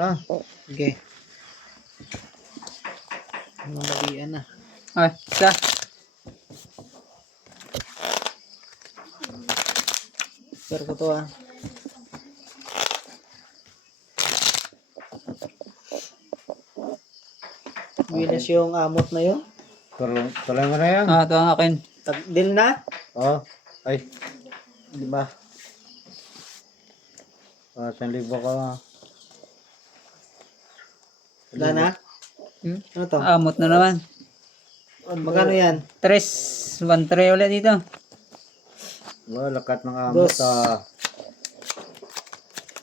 Lang. Okay. Malian na. Ay, isa. Pero ko to ah. Winas yung amot na yun. Tuloy mo na yan. Ah, ito ang akin. Deal na? Oh. Ay. Di ba? 1,000 ka. Wala na? Hmm? Ano to? Amot na naman. Magkano yan? 3. 1-3 ulit dito. Lakat ng amot. Dos.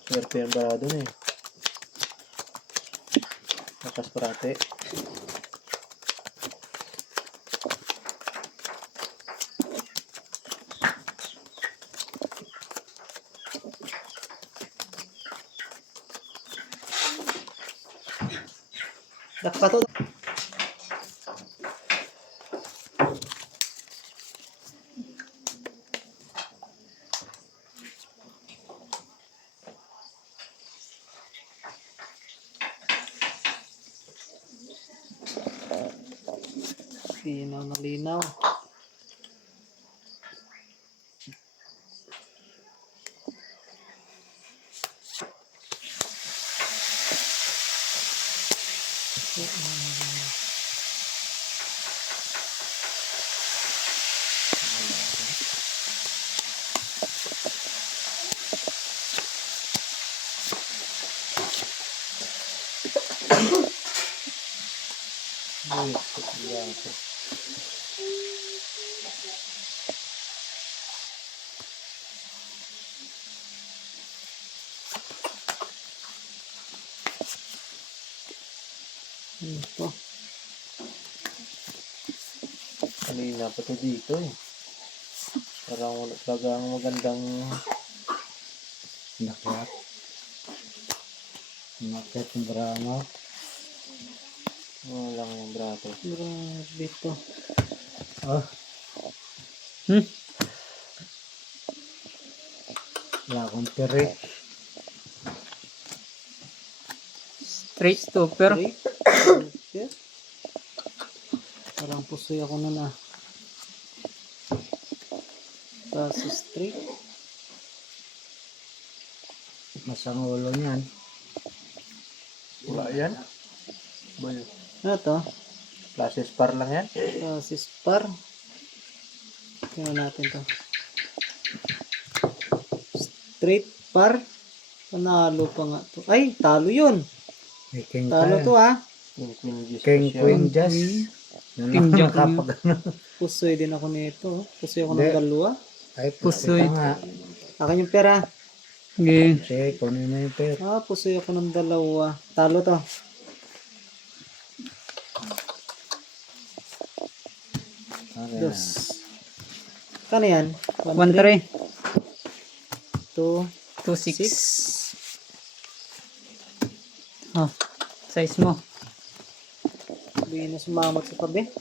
Swerte yung barado na eh. Lakas parate. Dakpa to. Linaw na linaw. Ito. Kanina pa to dito eh. Parang wala talagang magandang Lakat. Lakat ng bramo. walang yung brato. Grabe ito. Oh. Hmm? Wala akong pere. Straight stopper. Straight. Okay. Parang pusoy ako nun ah. Tapos straight. Masang ulo niyan. Wala yan. Boy, Ano to? classes par lang yan. Tapos spar. Tingnan natin to. Straight par. Panalo pa nga to. Ay, talo yun. May king Talo to ah. Yung Queen Jess King siya. Queen Jazz. King Jack Kapag ano. Pusoy din ako nito. Pusoy ako ng Hindi. dalawa. Ay, Pusoy. pusoy nga. Akin yung pera. Okay. Sige, kunin mo yung pera. Ah, pusoy ako ng dalawa. Talo to. Okay Dos. na. Kano yan? 1-3. 2, 2-6. Oh, size mo. Hindi na sumamot sa tabi.